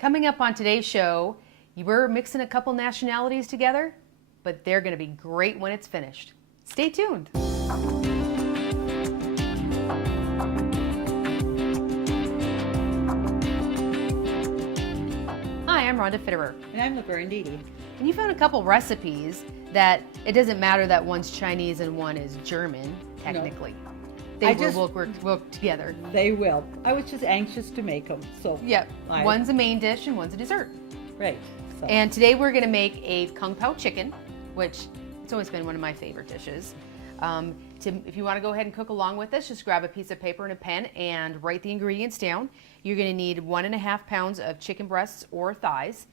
Coming up on today's show, we're mixing a couple nationalities together, but they're going to be great when it's finished. Stay tuned. Hi, I'm Rhonda Fitterer. And I'm Laverne. And you found a couple recipes that it doesn't matter that one's Chinese and one is German, technically. No. They will work together. They will. I was just anxious to make them. So yep. One's a main dish and one's a dessert. Right. So. And today we're going to make a Kung Pao Chicken, which it's always been one of my favorite dishes. If you want to go ahead and cook along with us, just grab a piece of paper and a pen and write the ingredients down. You're going to need 1.5 pounds of chicken breasts or thighs,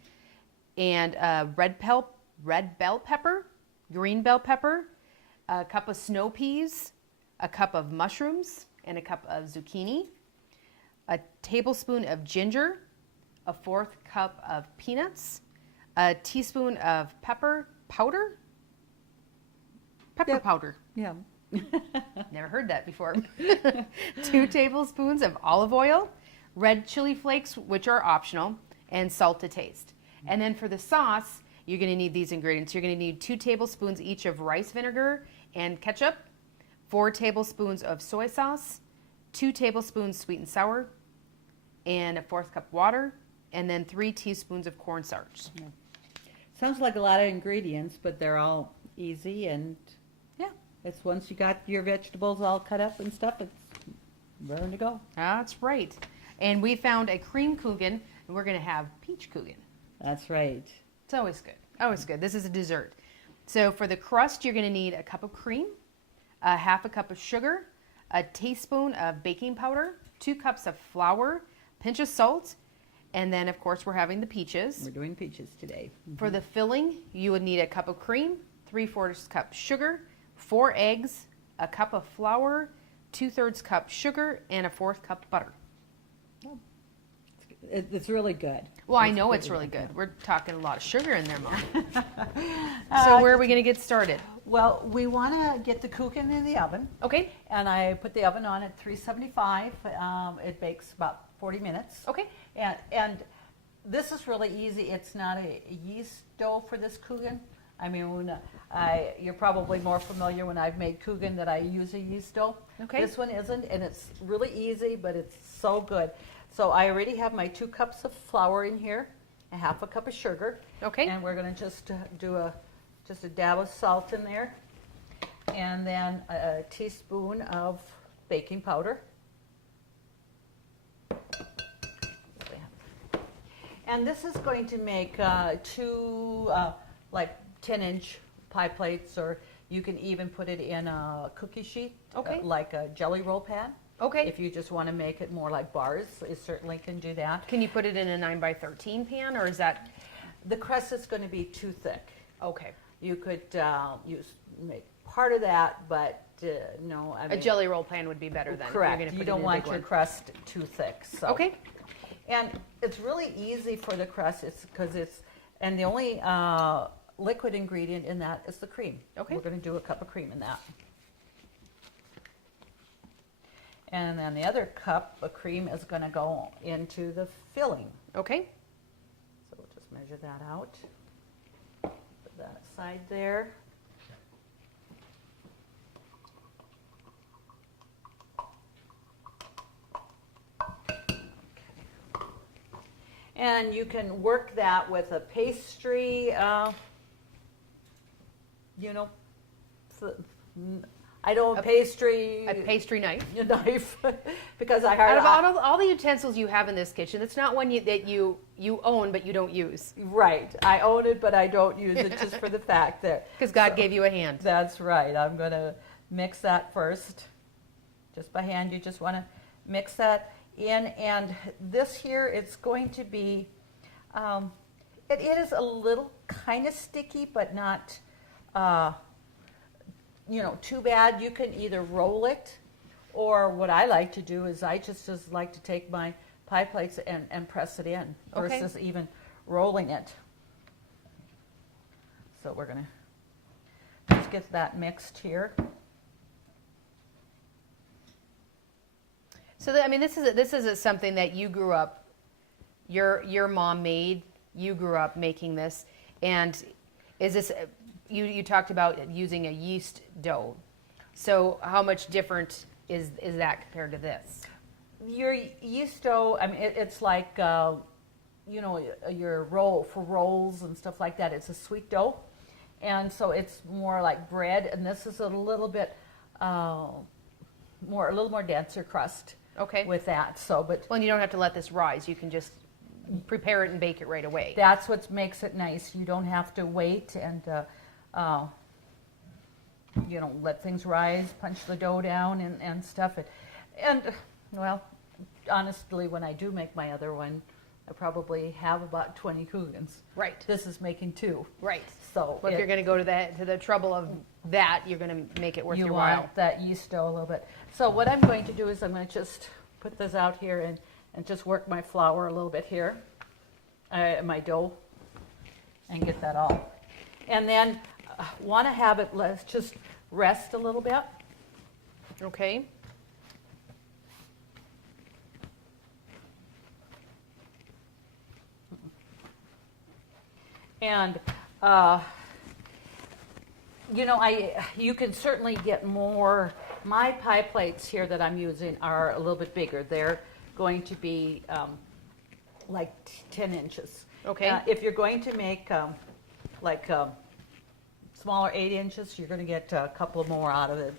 and red bell pepper, green bell pepper, a cup of snow peas, a cup of mushrooms, and a cup of zucchini, a tablespoon of ginger, a 1/4 cup of peanuts, a teaspoon of pepper powder. Pepper powder. Yeah. Never heard that before. 2 tablespoons of olive oil, red chili flakes, which are optional, and salt to taste. And then for the sauce, you're going to need these ingredients. You're going to need 2 tablespoons each of rice vinegar and ketchup, 4 tablespoons of soy sauce, 2 tablespoons sweet and sour, and a 1/4 cup water, and then 3 teaspoons of cornstarch. Yeah. Sounds like a lot of ingredients, but they're all easy, and yeah, it's once you got your vegetables all cut up and stuff, it's ready to go. That's right. And we found a cream Kuchen, and we're going to have peach Kuchen. That's right. It's always good. Always good. This is a dessert. So for the crust, you're going to need a cup of cream, 1/2 cup of sugar, a teaspoon of baking powder, 2 cups of flour, pinch of salt, and then of course we're having the peaches. We're doing peaches today. Mm-hmm. For the filling, you would need a cup of cream, 3/4 cup sugar, 4 eggs, a cup of flour, 2/3 cup sugar, and a 1/4 cup butter. Oh. It's really good. Well, I know it's really good. We're talking a lot of sugar in there, Mom. So where are we going to get started? Well, we want to get the Kuchen in the oven. Okay. And I put the oven on at 375. It bakes about 40 minutes. Okay. And this is really easy. It's not a yeast dough for this Kuchen. I mean, you're probably more familiar when I've made Kuchen that I use a yeast dough. Okay. This one isn't, and it's really easy, but it's so good. So I already have my 2 cups of flour in here, a 1/2 cup of sugar. Okay. And we're going to just do a dab of salt in there, and then a teaspoon of baking powder. And this is going to make 2 like 10-inch pie plates, or you can even put it in a cookie sheet, okay, like a jelly roll pan. Okay. If you just want to make it more like bars, it certainly can do that. Can you put it in a 9x13 pan, or is that? The crust is going to be too thick. Okay. You could make part of that, but no. I mean, a jelly roll pan would be better then. Correct. You're you don't want your crust too thick. So. Okay. And it's really easy for the crust. And the only liquid ingredient in that is the cream. Okay. We're going to do a cup of cream in that. And then the other cup of cream is going to go into the filling. Okay. So we'll just measure that out. Put that aside there. Okay. And you can work that with a pastry, I don't a pastry knife. Knife, because out of all the utensils you have in this kitchen, it's not one that you own but you don't use. Right, I own it, but I don't use it just for the fact that because God gave you a hand. That's right. I'm going to mix that first, just by hand. You just want to mix that in, and this here, it's going to be. It is a little kind of sticky, but not. Too bad. You can either roll it, or what I like to do is I just like to take my pie plates and press it in versus even rolling it. So we're going to just get that mixed here. So, this is something that you grew up your mom made, you grew up making this, and is this, you talked about using a yeast dough. So how much different is that compared to this? Your yeast dough, I mean, it's like, you know, your roll for rolls and stuff like that. It's a sweet dough, and so it's more like bread. And this is a little bit a little more denser crust. Okay. With that, so but Well, and you don't have to let this rise. You can just prepare it and bake it right away. that's what makes it nice. You don't have to wait and you know, let things rise, punch the dough down and stuff it. And well, honestly, when I do make my other one, I probably have about 20 Kuchens. Right. This is making 2. Right. So Well, if you're going to go to the trouble of that, you're going to make it worth you your want while. that yeast dough a little bit. So what I'm going to do is I'm going to just put this out here and just work my flour a little bit here, my dough, and get that all. And then want to have it, let's just rest a little bit. Okay. And you know, you can certainly get more. My pie plates here that I'm using are a little bit bigger. They're going to be like 10 inches. Okay. If you're going to make smaller 8 inches, you're going to get a couple more out of it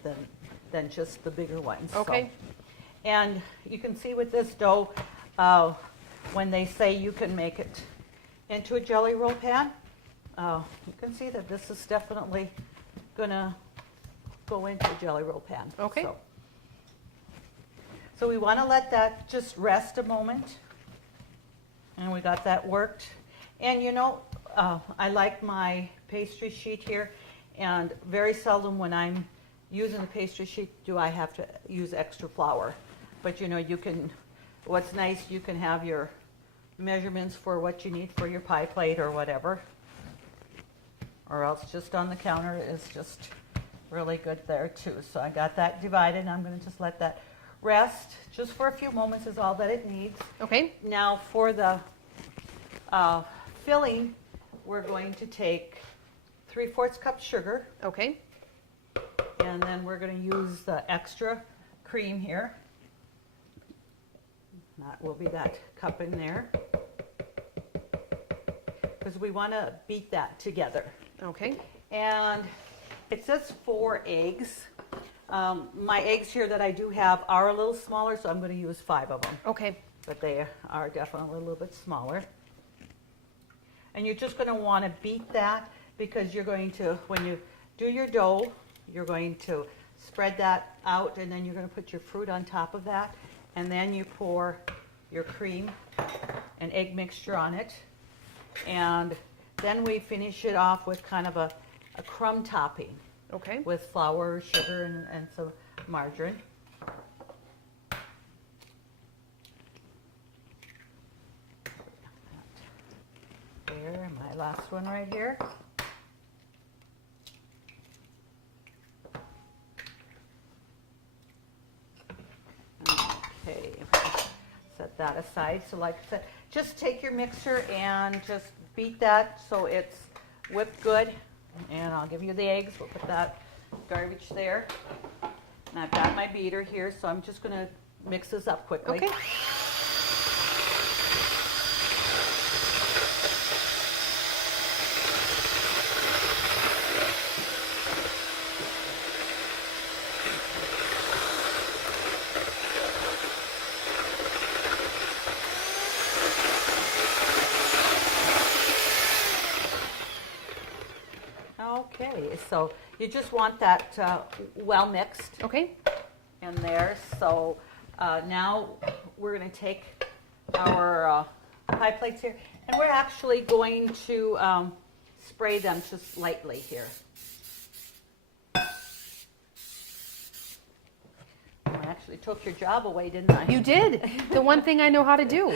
than just the bigger ones. Okay. So, and you can see with this dough, when they say you can make it into a jelly roll pan, you can see that this is definitely going to go into a jelly roll pan. Okay. So we want to let that just rest a moment. And we got that worked. And you know, I like my pastry sheet here, and very seldom when I'm using the pastry sheet do I have to use extra flour. But you know, you can, what's nice, you can have your measurements for what you need for your pie plate or whatever. Or else just on the counter is just really good there too. So I got that divided, and I'm going to just let that rest just for a few moments is all that it needs. Okay. Now for the filling, we're going to take 3/4 cup sugar, Okay. and then we're going to use the extra cream here. That will be that cup in there, because we want to beat that together. Okay. And it says 4 eggs. My eggs here that I do have are a little smaller, so I'm going to use 5 of them. Okay. But they are definitely a little bit smaller. And you're just going to want to beat that, because you're going to, when you do your dough, you're going to spread that out, and then you're going to put your fruit on top of that, and then you pour your cream and egg mixture on it. And then we finish it off with kind of a crumb topping Okay. with flour, sugar, and some margarine. There, my last one right here. Okay, set that aside. So like I said, just take your mixer and just beat that so it's whipped good. And I'll give you the eggs. We'll put that garbage there. And I've got my beater here, so I'm just going to mix this up quickly. Okay. Okay, so you just want that well mixed Okay. in there. So now we're going to take our pie plates here, and we're actually going to spray them just lightly here. I actually took your job away, didn't I? You did. The one thing I know how to do.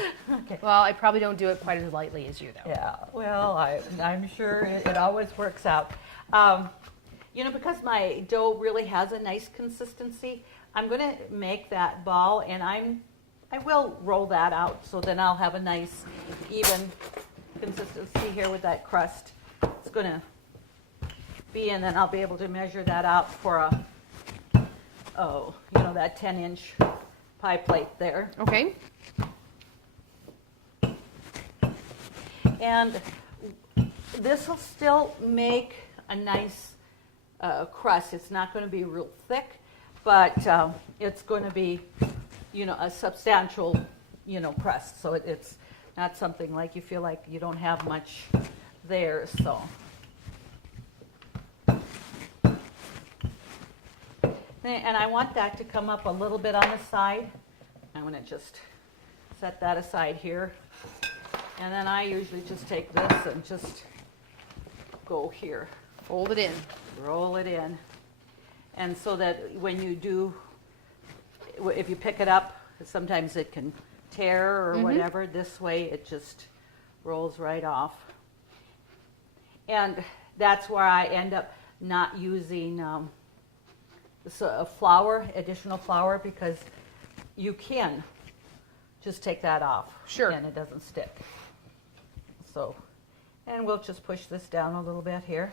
Okay. Well, I probably don't do it quite as lightly as you, though. Yeah, well, I'm sure it always works out. You know, because my dough really has a nice consistency, I'm going to make that ball, and I'm I will roll that out, so then I'll have a nice even consistency here with that crust. It's going to be, and then I'll be able to measure that out for a, that 10-inch pie plate there. Okay. And this will still make a nice crust. It's not going to be real thick, but it's going to be, a substantial, crust. So it's not something like you feel like you don't have much there. So. And I want that to come up a little bit on the side. I'm going to just set that aside here. And then I usually just take this and just go here. Fold it in. Roll it in. And so that when you do, if you pick it up, sometimes it can tear or whatever. This way it just rolls right off. And that's where I end up not using additional flour, because you can just take that off. Sure. And it doesn't stick. So, and we'll just push this down a little bit here.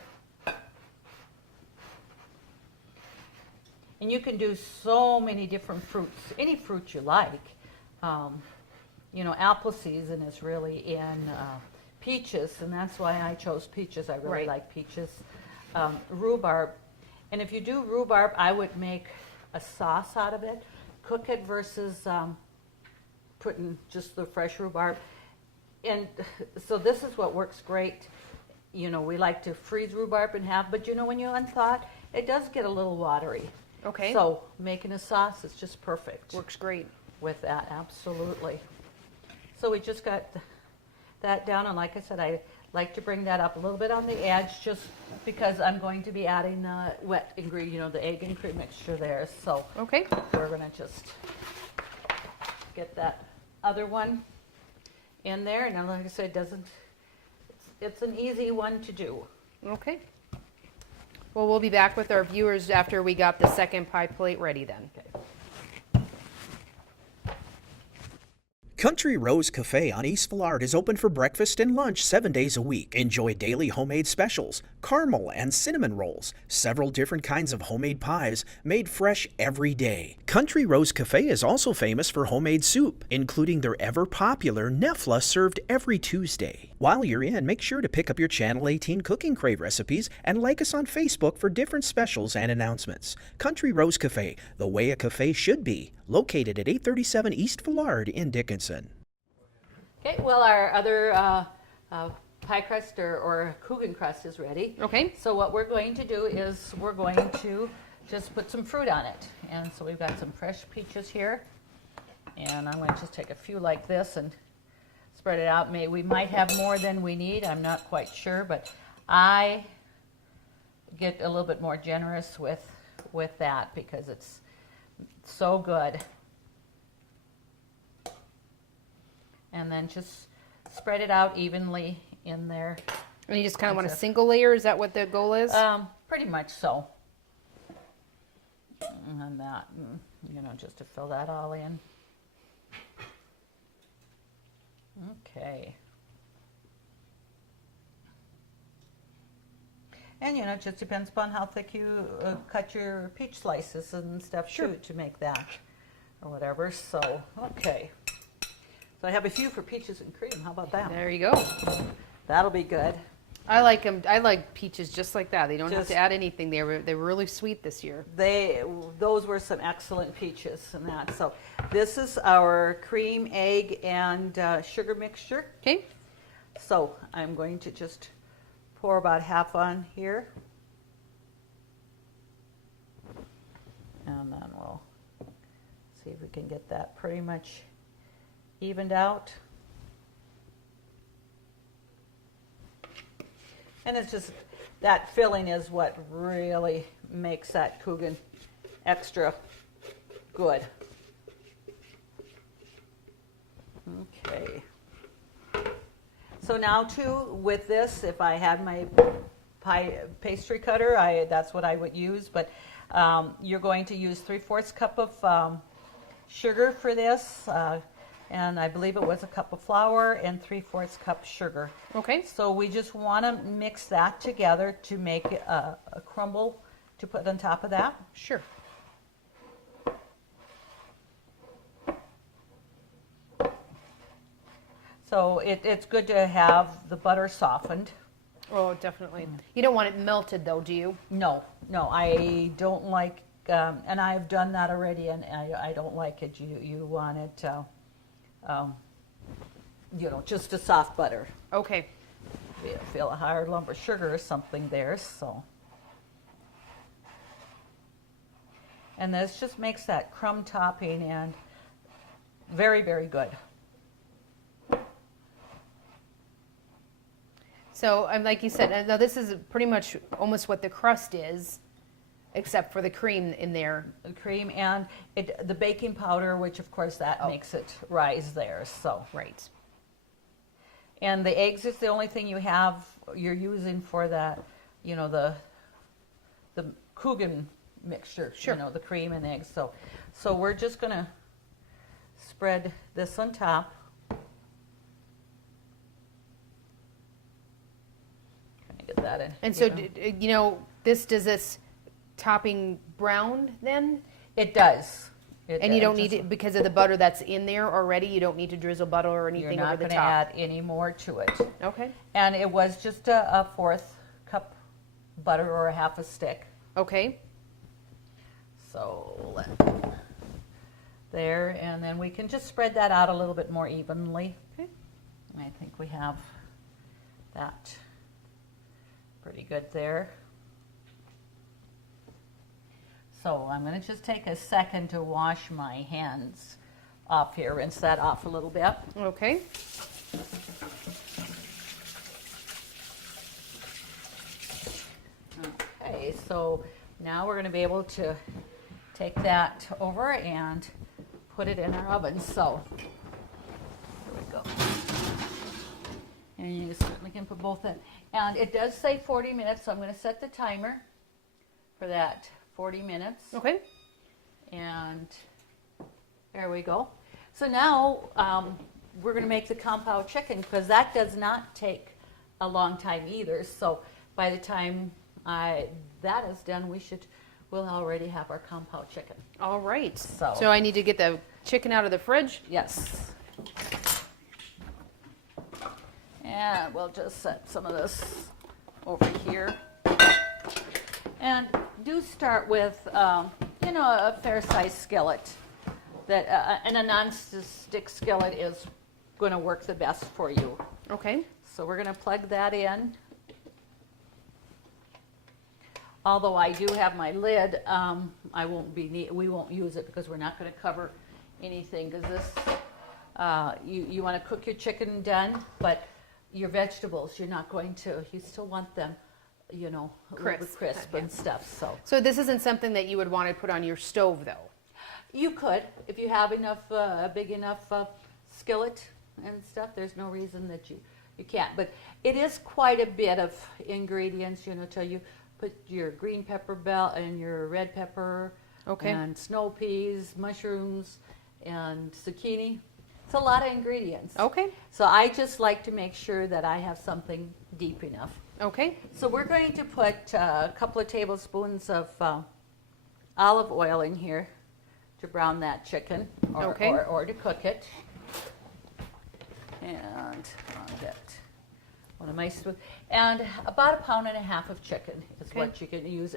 And you can do so many different fruits, any fruit you like. Apple season is really in peaches, and that's why I chose peaches. I really like peaches. Rhubarb. And if you do rhubarb, I would make a sauce out of it, cook it versus putting just the fresh rhubarb. And so this is what works great. We like to freeze rhubarb and have, but when you unthaw it, it does get a little watery. Okay. So making a sauce is just perfect. Works great. With that, absolutely. So we just got that down, and like I said, I like to bring that up a little bit on the edge, just because I'm going to be adding wet ingredient, the egg and cream mixture there. So Okay. we're going to just get that other one in there, and like I said, it's an easy one to do. Okay. Well, we'll be back with our viewers after we got the second pie plate ready then. Okay. Country Rose Cafe on East Villard is open for breakfast and lunch 7 days a week. Enjoy daily homemade specials, caramel and cinnamon rolls, several different kinds of homemade pies made fresh every day. Country Rose Cafe is also famous for homemade soup, including their ever-popular Nefla served every Tuesday. While you're in, make sure to pick up your Channel 18 Cooking Crave recipes and like us on Facebook for different specials and announcements. Country Rose Cafe, the way a cafe should be, located at 837 East Villard in Dickinson. Okay, well, our other pie crust or Kuchen crust is ready. Okay. So what we're going to do is we're going to just put some fruit on it. And so we've got some fresh peaches here. And I'm going to just take a few like this and spread it out. We might have more than we need. I'm not quite sure, but I get a little bit more generous with that because it's so good. And then just spread it out evenly in there. And you just kind of want a single layer? Is that what the goal is? Pretty much so. And that, just to fill that all in. Okay. And it just depends upon how thick you cut your peach slices and stuff too, to make that or whatever. So, okay. So I have a few for peaches and cream. How about that? There you go. That'll be good. I like them. I like peaches just like that. They don't have to add anything. They were really sweet this year. Those were some excellent peaches and that. So this is our cream, egg, and sugar mixture. Okay. So I'm going to just pour about half on here. And then we'll see if we can get that pretty much evened out. And it's just, that filling is what really makes that Kuchen extra good. Okay. So now too, with this, if I had my pastry cutter, that's what I would use, but you're going to use 3/4 cup of sugar for this, and I believe it was a cup of flour and 3/4 cup sugar. Okay. So we just want to mix that together to make a crumble to put on top of that. Sure. So it's good to have the butter softened. Oh, definitely. You don't want it melted though, do you? No, I don't like, and I've done that already, and I don't like it. You want it, just a soft butter. Okay. You feel a higher lump of sugar or something there, so. And this just makes that crumb topping and very, very good. So, like you said, now this is pretty much almost what the crust is, except for the cream in there. The cream and the baking powder, which of course that makes it rise there, so. Right. And the eggs is the only thing you're using for that, the Kuchen mixture, Sure. The cream and eggs. So we're just gonna spread this on top. Kind of get that in. And so, here. does this topping brown then? It does. And you don't need it because of the butter that's in there already. You don't need to drizzle butter or anything You're over not the going to top. add any more to it. Okay. And it was just a 1/4 cup butter or a 1/2 stick. Okay. So there, and then we can just spread that out a little bit more evenly. Okay. I think we have that pretty good there. So I'm going to just take a second to wash my hands off here, rinse that off a little bit. Okay. Okay, so now we're going to be able to take that over and put it in our oven. So here we go. And you certainly can put both in. And it does say 40 minutes, so I'm going to set the timer for that 40 minutes. Okay. And there we go. So now we're going to make the Kung Pao chicken because that does not take a long time either. So by the time that is done, we'll already have our Kung Pao chicken. All right. So I need to get the chicken out of the fridge. yes. And we'll just set some of this over here. And do start with, a fair-sized skillet. And a non-stick skillet is going to work the best for you. Okay. So we're going to plug that in. Although I do have my lid, we won't use it because we're not going to cover anything. Because this, you want to cook your chicken done, but your vegetables, you're not going to. You still want them, a little bit crisp and stuff. So this isn't something that you would want to put on your stove, though. You could, if you have enough, a big enough skillet and stuff. There's no reason that you can't. But it is quite a bit of ingredients, till you put your green pepper bell and your red pepper, Okay. and snow peas, mushrooms, and zucchini. It's a lot of ingredients. Okay. So I just like to make sure that I have something deep enough. Okay. So we're going to put a couple of tablespoons of olive oil in here to brown that chicken or to cook it. And I'll get one of my and about 1.5 pounds of chicken is what you can use.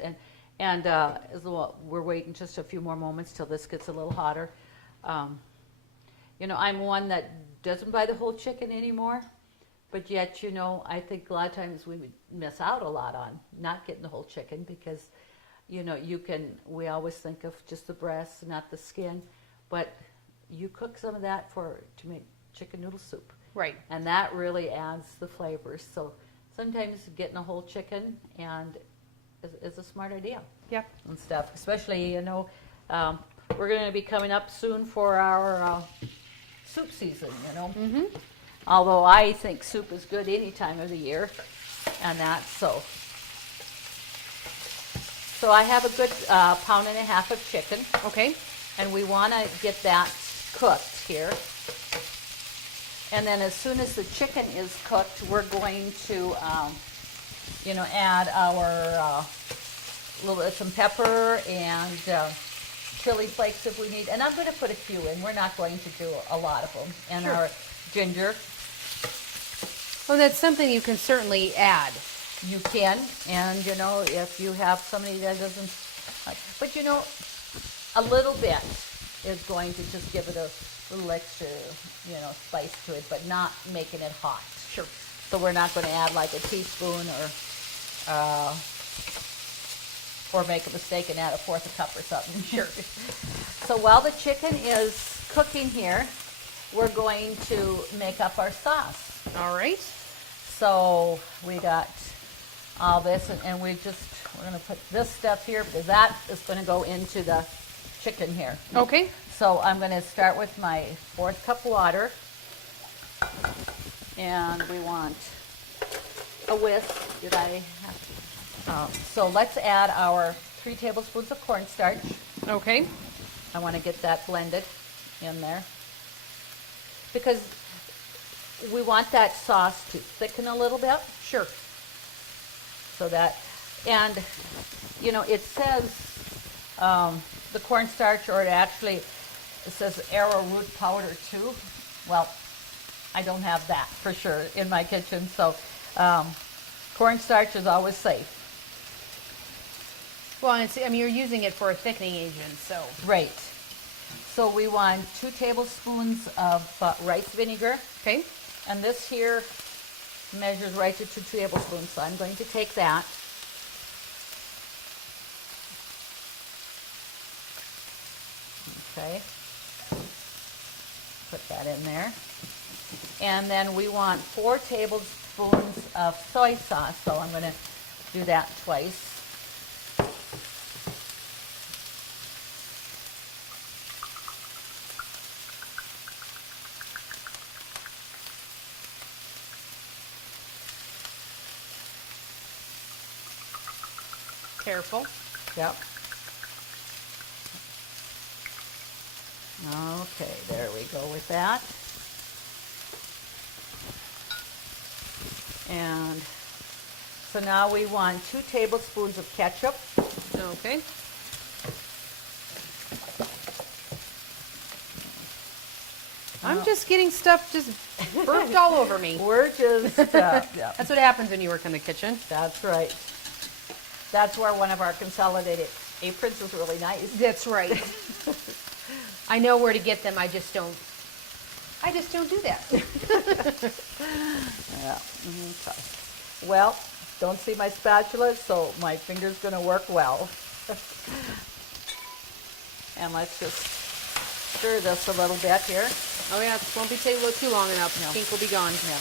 And as well, we're waiting just a few more moments till this gets a little hotter. I'm one that doesn't buy the whole chicken anymore, but yet, I think a lot of times we would miss out a lot on not getting the whole chicken because, we always think of just the breast, not the skin, but you cook some of that to make chicken noodle soup. Right. And that really adds the flavors. So sometimes getting a whole chicken is a smart idea. Yeah. And stuff, especially, we're going to be coming up soon for our soup season, Mm-hmm. Although I think soup is good any time of the year, and that, so I have a good 1.5 pounds of chicken, Okay. And we want to get that cooked here. And then as soon as the chicken is cooked, we're going to, add our some pepper and chili flakes if we need. And I'm going to put a few in. We're not going to do a lot of them. And Sure. our ginger. Well, that's something you can certainly add. You can, and if you have somebody that doesn't like, but a little bit is going to just give it a little extra, spice to it, but not making it hot. Sure. So we're not going to add like a teaspoon or make a mistake and add a fourth a cup or something. Sure. So while the chicken is cooking here, we're going to make up our sauce. All right. So we got all this, and we're going to put this stuff here because that is going to go into the chicken here. Okay. So I'm going to start with my 4th cup water, and we want a whisk. Did I have to? So let's add our 3 tablespoons of cornstarch. Okay. I want to get that blended in there because we want that sauce to thicken a little bit. Sure. So that, and it says the cornstarch, or it says arrowroot powder too. Well, I don't have that for sure in my kitchen, so cornstarch is always safe. Well, you're using it for a thickening agent, so. Right. So we want 2 tablespoons of rice vinegar. Okay. And this here measures right to 2 tablespoons, so I'm going to take that. Okay. Put that in there. And then we want 4 tablespoons of soy sauce, so I'm going to do that twice. Careful. Yep. Okay, there we go with that. And so now we want 2 tablespoons of ketchup. Okay. I'm just getting stuff just burped all over me. We're just, yeah, That's what happens when you work in the kitchen. that's right. That's where one of our consolidated aprons is really nice. That's right. I know where to get them. I just don't do that. Yeah. Okay. Well, don't see my spatula, so my finger's going to work well. And let's just stir this a little bit here. Oh yeah, it won't be too long enough. No. Pink will be gone. Yeah.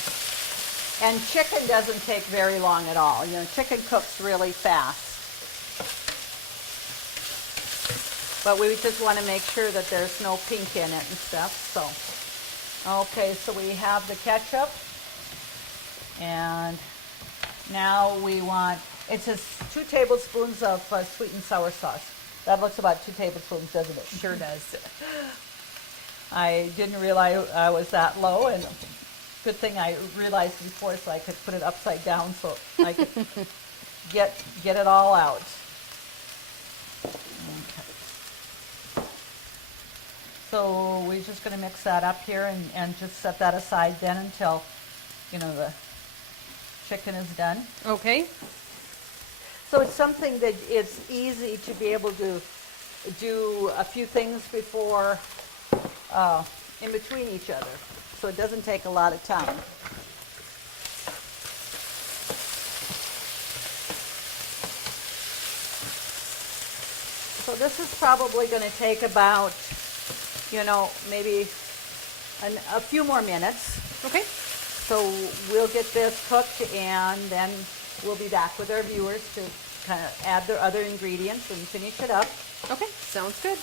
And chicken doesn't take very long at all. Chicken cooks really fast. But we just want to make sure that there's no pink in it and stuff. So, okay, so we have the ketchup. And now we want, it says 2 tablespoons of sweet and sour sauce. That looks about 2 tablespoons, doesn't it? Sure does. I didn't realize I was that low, and good thing I realized before so I could put it upside down so I could get it all out. Okay. So we're just going to mix that up here and just set that aside then until, the chicken is done. Okay. So it's something that it's easy to be able to do a few things before, in between each other. So it doesn't take a lot of time. So this is probably going to take about, maybe a few more minutes. Okay. So we'll get this cooked, and then we'll be back with our viewers to kind of add their other ingredients and finish it up. Okay. Sounds good.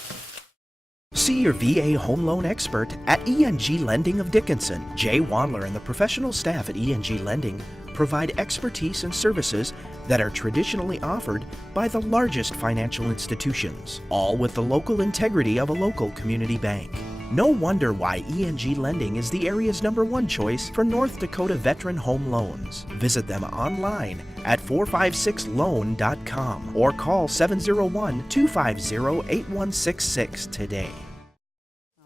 See your VA home loan expert at ENG Lending of Dickinson. Jay Wandler and the professional staff at ENG Lending provide expertise and services that are traditionally offered by the largest financial institutions, all with the local integrity of a local community bank. No wonder why ENG Lending is the area's #1 choice for North Dakota veteran home loans. Visit them online at 456loan.com or call 701-250-8166 today.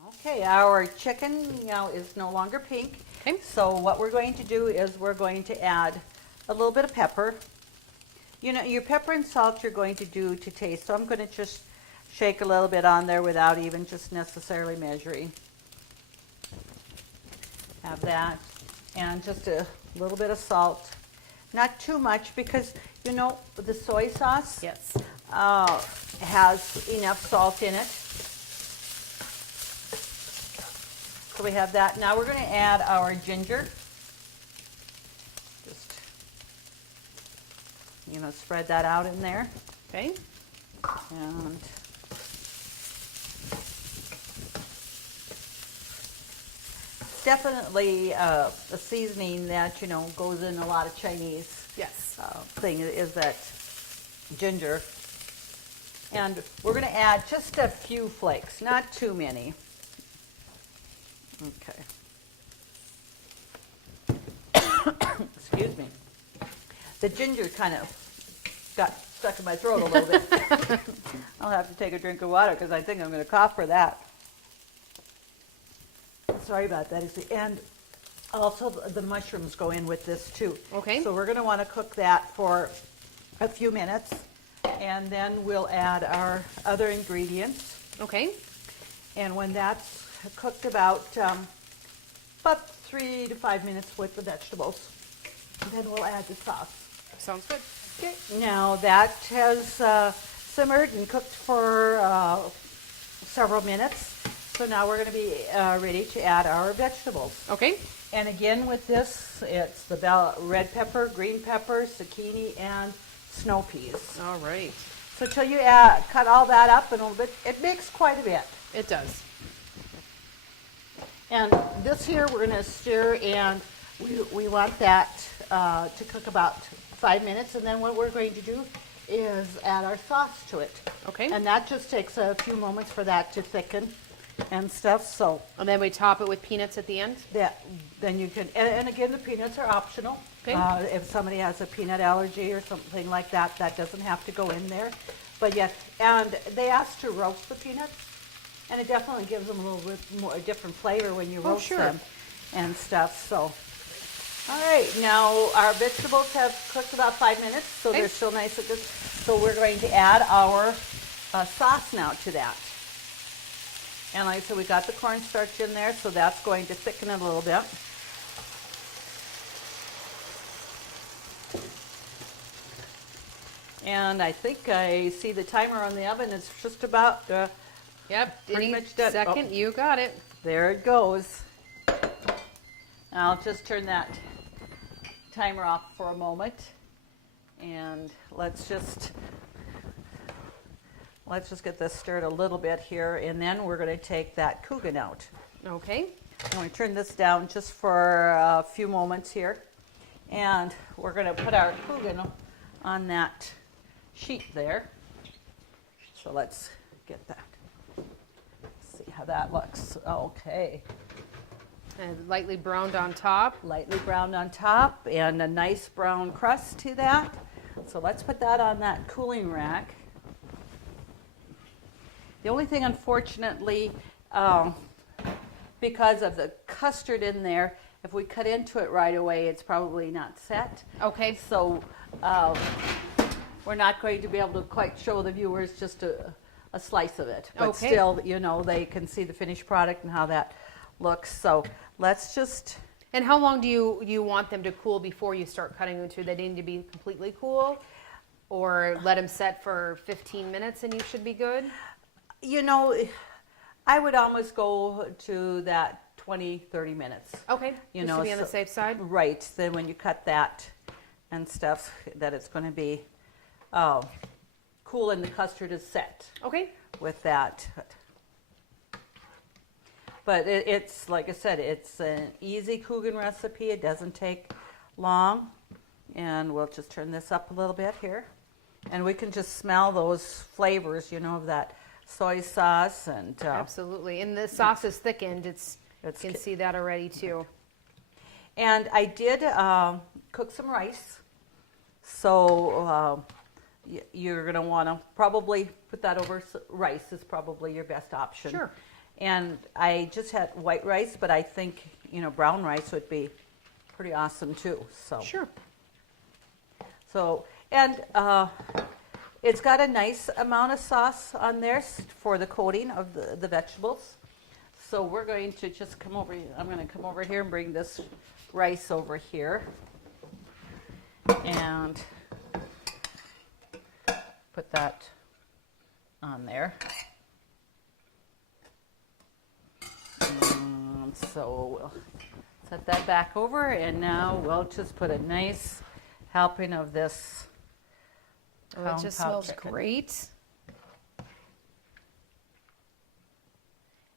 Okay, our chicken now is no longer pink. Okay. So what we're going to do is we're going to add a little bit of pepper. You know, your pepper and salt you're going to do to taste. So I'm going to just shake a little bit on there without even just necessarily measuring. Have that. And just a little bit of salt. Not too much because, you know, the soy sauce Yes. has enough salt in it. So we have that. Now we're going to add our ginger. Just, you know, spread that out in there. Okay. And it's definitely a seasoning that, you know, goes in a lot of Chinese Yes. thing is that ginger. And we're going to add just a few flakes, not too many. Okay. Excuse me. The ginger kind of got stuck in my throat a little bit. I'll have to take a drink of water because I think I'm going to cough for that. Sorry about that. And also the mushrooms go in with this too. Okay. So we're going to want to cook that for a few minutes, and then we'll add our other ingredients. Okay. And when that's cooked about 3 to 5 minutes with the vegetables, then we'll add the sauce. Sounds good. Okay. Now that has simmered and cooked for several minutes. So now we're going to be ready to add our vegetables. Okay. And again with this, it's the red pepper, green pepper, zucchini, and snow peas. All right. So till you cut all that up a little bit, it makes quite a bit. It does. And this here we're going to stir, and we want that to cook about 5 minutes. And then what we're going to do is add our sauce to it. Okay. And that just takes a few moments for that to thicken and stuff. So And then we top it with peanuts at the end. that then you can, and again, the peanuts are optional. Okay. If somebody has a peanut allergy or something like that, that doesn't have to go in there. But yes, and they ask to roast the peanuts, and it definitely gives them a little bit more a different flavor when you roast sure. them and stuff. So, all right, now our vegetables have cooked about 5 minutes, so Okay. they're still nice and good. So we're going to add our sauce now to that. And like I said, we got the cornstarch in there, so that's going to thicken it a little bit. And I think I see the timer on the oven. It's just about Yep. Pretty Any much done. second, Oh. you got it. there it goes. And I'll just turn that timer off for a moment, and let's just get this stirred a little bit here, and then we're going to take that Kuchen out. Okay. I'm going to turn this down just for a few moments here, and we're going to put our Kuchen on that sheet there. So let's get that. See how that looks. Okay. And lightly browned on top. Lightly browned on top and a nice brown crust to that. So let's put that on that cooling rack. The only thing, unfortunately, because of the custard in there, if we cut into it right away, it's probably not set. Okay. So we're not going to be able to quite show the viewers just a slice of it. But Okay. still, you know, they can see the finished product and how that looks. So let's just... And how long do you want them to cool before you start cutting them to? They need to be completely cool? Or let them set for 15 minutes and you should be good? You know, I would almost go to that 20, 30 minutes. Okay, You just know, to be on the so- safe side? Right. Then when you cut that and stuff, that it's going to be cool and the custard is set Okay. with that. But it's, like I said, it's an easy Kuchen recipe. It doesn't take long. And we'll just turn this up a little bit here. And we can just smell those flavors, you know, of that soy sauce. And Absolutely. And the sauce is thickened. You can see that already too. And I did cook some rice. So you're going to want to probably put that over rice is probably your best option. Sure. And I just had white rice, but I think, you know, brown rice would be pretty awesome too. So Sure. So, and it's got a nice amount of sauce on there for the coating of the vegetables. So we're going to just come over, I'm going to come over here and bring this rice over here. And put that on there. And so we'll set that back over, and now we'll just put a nice helping of this. Oh, it just smells great.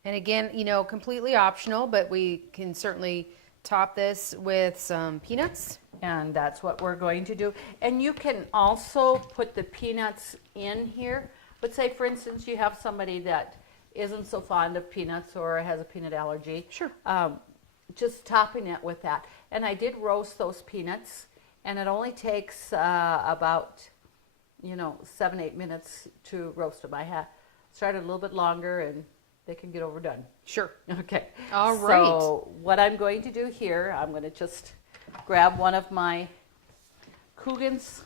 And again, you know, completely optional, but we can certainly top this with some peanuts. And that's what we're going to do. And you can also put the peanuts in here. But say, for instance, you have somebody that isn't so fond of peanuts or has a peanut allergy. Sure. Just topping it with that. And I did roast those peanuts, and it only takes about, 7-8 minutes to roast them. I started a little bit longer, and they can get overdone. Sure. Okay. All right. So what I'm going to do here, I'm going to just grab one of my Kuchens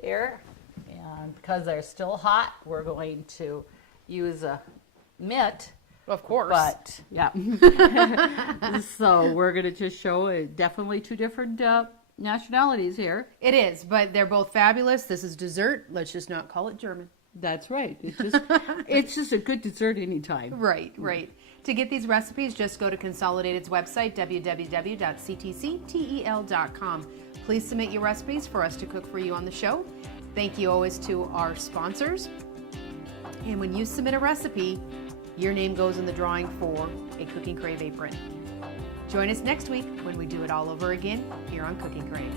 here, and because they're still hot, we're going to use a mitt. Of course. But yeah. So we're going to just show definitely two different nationalities here. It is, but they're both fabulous. This is dessert. Let's just not call it German. That's right. It's just a good dessert anytime. Right, right. To get these recipes, just go to Consolidated's website, www.ctctel.com. Please submit your recipes for us to cook for you on the show. Thank you always to our sponsors. And when you submit a recipe, your name goes in the drawing for a Cooking Crave apron. Join us next week when we do it all over again here on Cooking Crave.